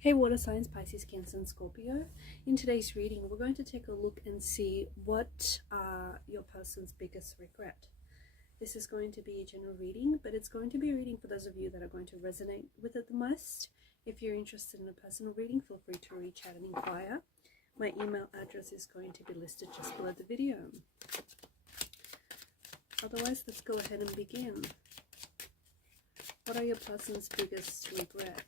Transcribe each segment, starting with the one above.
Hey water signs, Pisces, Cancer and Scorpio. In today's reading, we're going to take a look and see what are your person's biggest regret. This is going to be a general reading, but it's going to be a reading for those of you that are going to resonate with it the most. If you're interested in a personal reading, feel free to reach out and inquire. My email address is going to be listed just below the video. Otherwise, let's go ahead and begin. What are your person's biggest regret?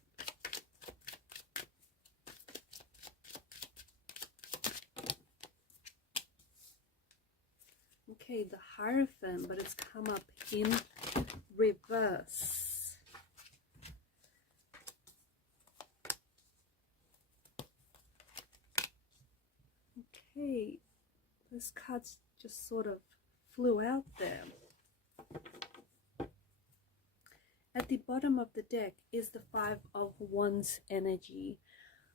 Okay, the Hierophant, but it's come up in reverse. Okay, those cards just sort of flew out there. At the bottom of the deck is the Five of Wands energy.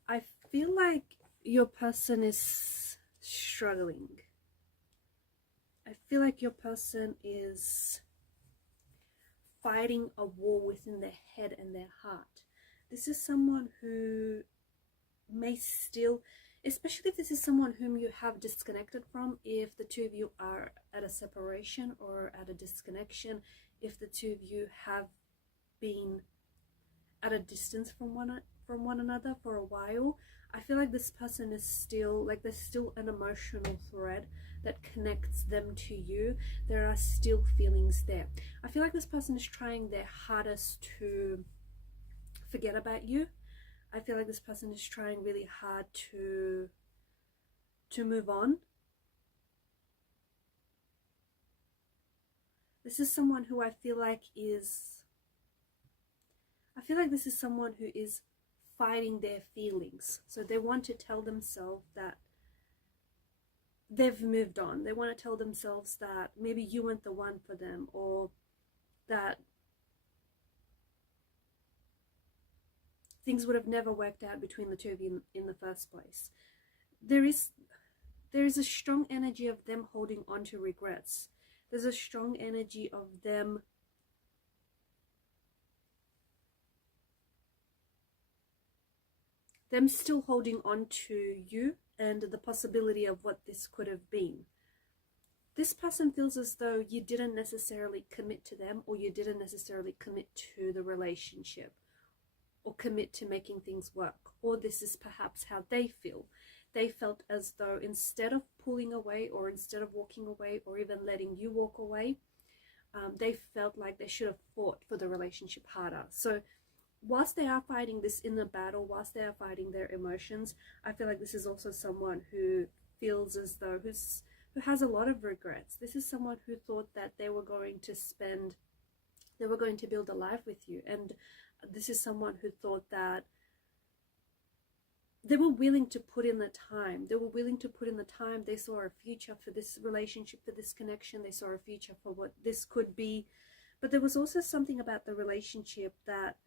I feel like your person is struggling. I feel like your person is fighting a war within their head and their heart. This is someone who may still, especially if this is someone whom you have disconnected from, if the two of you are at a separation or at a disconnection, if the two of you have been at a distance from one another for a while, I feel like this person is still, like there's still an emotional thread that connects them to you. There are still feelings there. I feel like this person is trying their hardest to forget about you. I feel like this person is trying really hard to move on. This is someone who I feel like this is someone who is fighting their feelings. So they want to tell themselves that they've moved on. They want to tell themselves that maybe you weren't the one for them, or that things would have never worked out between the two of you in the first place. There is a strong energy of them holding on to regrets. There's a strong energy of them still holding on to you and the possibility of what this could have been. This person feels as though you didn't necessarily commit to them, or you didn't necessarily commit to the relationship, or commit to making things work. Or this is perhaps how they feel. They felt as though instead of pulling away, or instead of walking away, or even letting you walk away, they felt like they should have fought for the relationship harder. So whilst they are fighting this inner battle, whilst they are fighting their emotions, I feel like this is also someone who feels as though, who has a lot of regrets. This is someone who thought that they were going to build a life with you. And this is someone who thought that they were willing to put in the time. They were willing to put in the time. They saw a future for this relationship, for this connection. They saw a future for what this could be. But there was also something about the relationship that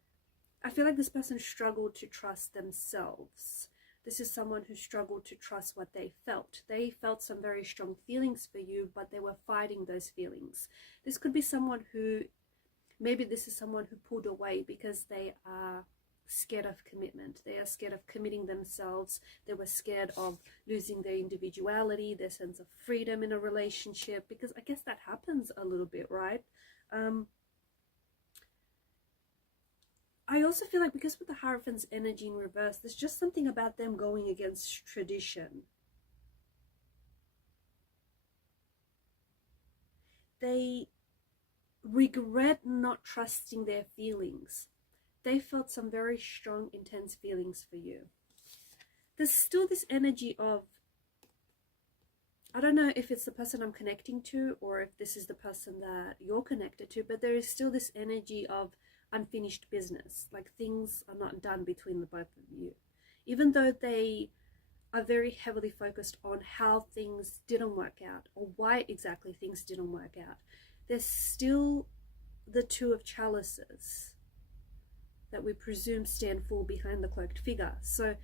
I feel like this person struggled to trust themselves. This is someone who struggled to trust what they felt. They felt some very strong feelings for you, but they were fighting those feelings. This could be someone who, maybe this is someone who pulled away because they are scared of commitment. They are scared of committing themselves. They were scared of losing their individuality, their sense of freedom in a relationship, because I guess that happens a little bit, right? I also feel like because with the Hierophant's energy in reverse, there's just something about them going against tradition. They regret not trusting their feelings. They felt some very strong, intense feelings for you. There's still this energy of, I don't know if it's the person I'm connecting to or if this is the person that you're connected to, but there is still this energy of unfinished business, like things are not done between the both of you. Even though they are very heavily focused on how things didn't work out or why exactly things didn't work out, there's still the Two of Chalices that we presume stand full behind the cloaked figure. So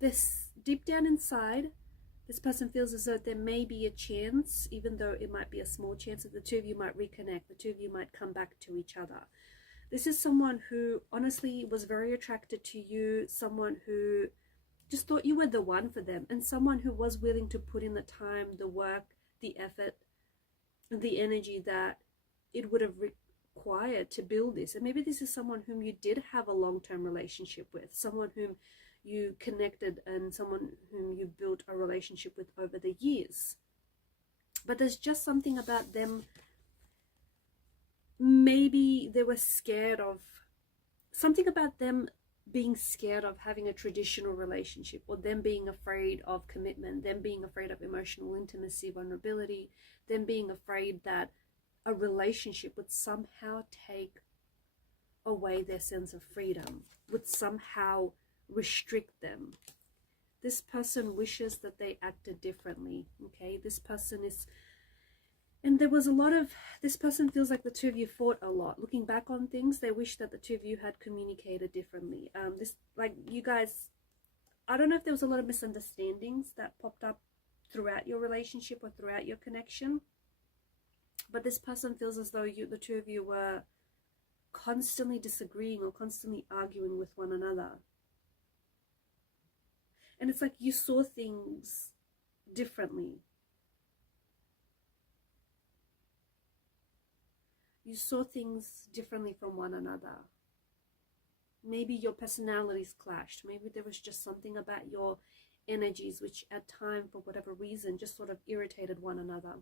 this, deep down inside, this person feels as though there may be a chance, even though it might be a small chance, that the two of you might reconnect, the two of you might come back to each other. This is someone who honestly was very attracted to you, someone who just thought you were the one for them, and someone who was willing to put in the time, the work, the effort, the energy that it would have required to build this. And maybe this is someone whom you did have a long-term relationship with, someone whom you connected and someone whom you built a relationship with over the years. But there's just something about them, maybe they were scared of, something about them being scared of having a traditional relationship, or them being afraid of commitment, them being afraid of emotional intimacy, vulnerability, them being afraid that a relationship would somehow take away their sense of freedom, would somehow restrict them. This person wishes that they acted differently, okay? This person is, and there was a lot of, this person feels like the two of you fought a lot. Looking back on things, they wish that the two of you had communicated differently. Like you guys, I don't know if there was a lot of misunderstandings that popped up throughout your relationship or throughout your connection. But this person feels as though the two of you were constantly disagreeing or constantly arguing with one another. And it's like you saw things differently. You saw things differently from one another. Maybe your personalities clashed. Maybe there was just something about your energies which at time, for whatever reason, just sort of irritated one another.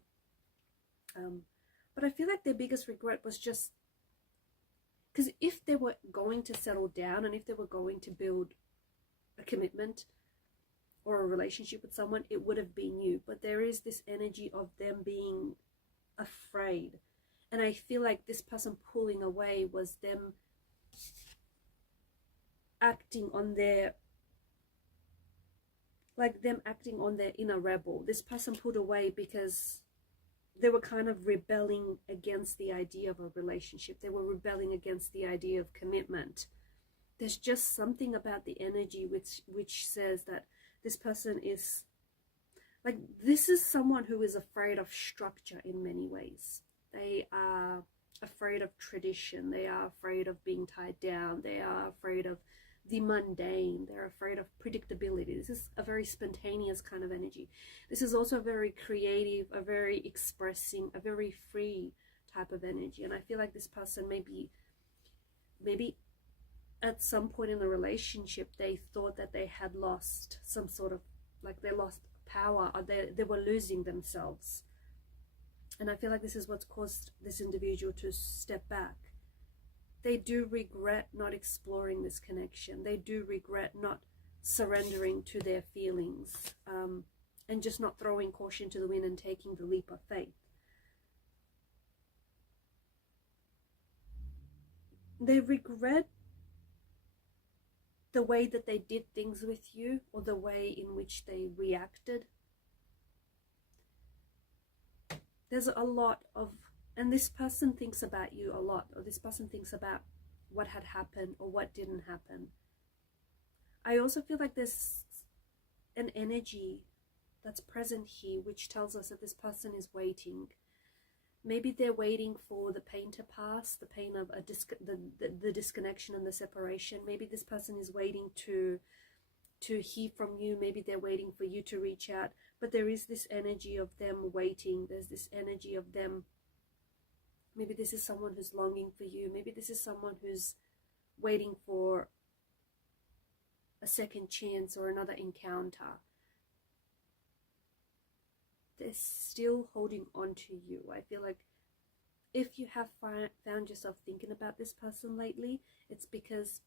But I feel like their biggest regret was just because if they were going to settle down and if they were going to build a commitment or a relationship with someone, it would have been you. But there is this energy of them being afraid. And I feel like this person pulling away was them acting on their, like them acting on their inner rebel. This person pulled away because they were kind of rebelling against the idea of a relationship. They were rebelling against the idea of commitment. There's just something about the energy which says that this person is, like, this is someone who is afraid of structure in many ways. They are afraid of tradition. They are afraid of being tied down. They are afraid of the mundane. They're afraid of predictability. This is a very spontaneous kind of energy. This is also very creative, a very expressing, a very free type of energy. And I feel like this person maybe at some point in the relationship, they thought that they had lost some sort of, like they lost power, or they were losing themselves. And I feel like this is what's caused this individual to step back. They do regret not exploring this connection. They do regret not surrendering to their feelings, and just not throwing caution to the wind and taking the leap of faith. They regret the way that they did things with you, or the way in which they reacted. There's a lot of, and this person thinks about you a lot, or this person thinks about what had happened or what didn't happen. I also feel like there's an energy that's present here which tells us that this person is waiting. Maybe they're waiting for the pain to pass, the pain of the disconnection and the separation. Maybe this person is waiting to hear from you. Maybe they're waiting for you to reach out. But there is this energy of them waiting. There's this energy of them. Maybe this is someone who's longing for you. Maybe this is someone who's waiting for a second chance or another encounter. They're still holding on to you. I feel like if you have found yourself thinking about this person lately, it's because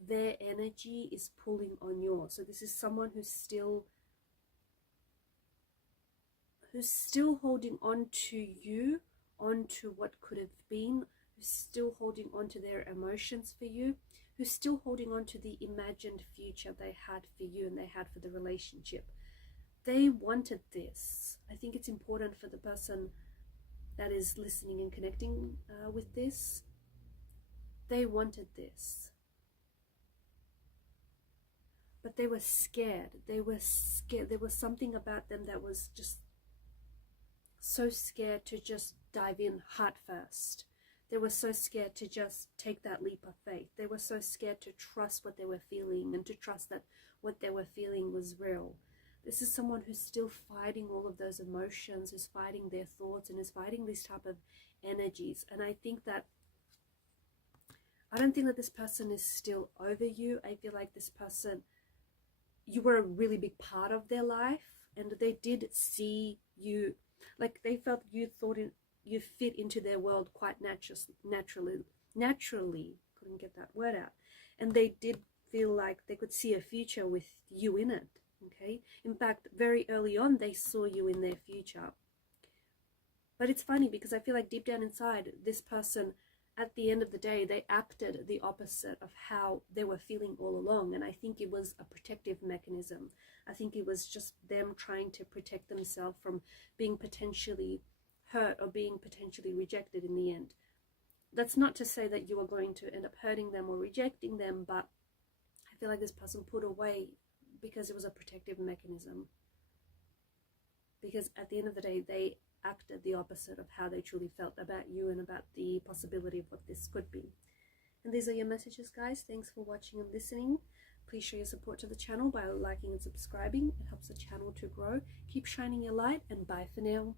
their energy is pulling on yours. So this is someone who's still holding on to you, onto what could have been, who's still holding on to their emotions for you, who's still holding on to the imagined future they had for you and they had for the relationship. They wanted this. I think it's important for the person that is listening and connecting with this. They wanted this. But they were scared. They were scared. There was something about them that was just so scared to just dive in heart first. They were so scared to just take that leap of faith. They were so scared to trust what they were feeling and to trust that what they were feeling was real. This is someone who's still fighting all of those emotions, who's fighting their thoughts, and is fighting these type of energies. And I don't think that this person is still over you. I feel like this person, you were a really big part of their life, and they did see you, like they felt you you fit into their world quite naturally, couldn't get that word out. And they did feel like they could see a future with you in it, okay? In fact, very early on, they saw you in their future. But it's funny because I feel like deep down inside, this person, at the end of the day, they acted the opposite of how they were feeling all along. And I think it was a protective mechanism. I think it was just them trying to protect themselves from being potentially hurt or being potentially rejected in the end. That's not to say that you are going to end up hurting them or rejecting them, but I feel like this person put away because it was a protective mechanism. Because at the end of the day, they acted the opposite of how they truly felt about you and about the possibility of what this could be. And these are your messages, guys. Thanks for watching and listening. Please show your support to the channel by liking and subscribing. It helps the channel to grow. Keep shining your light, and bye for now.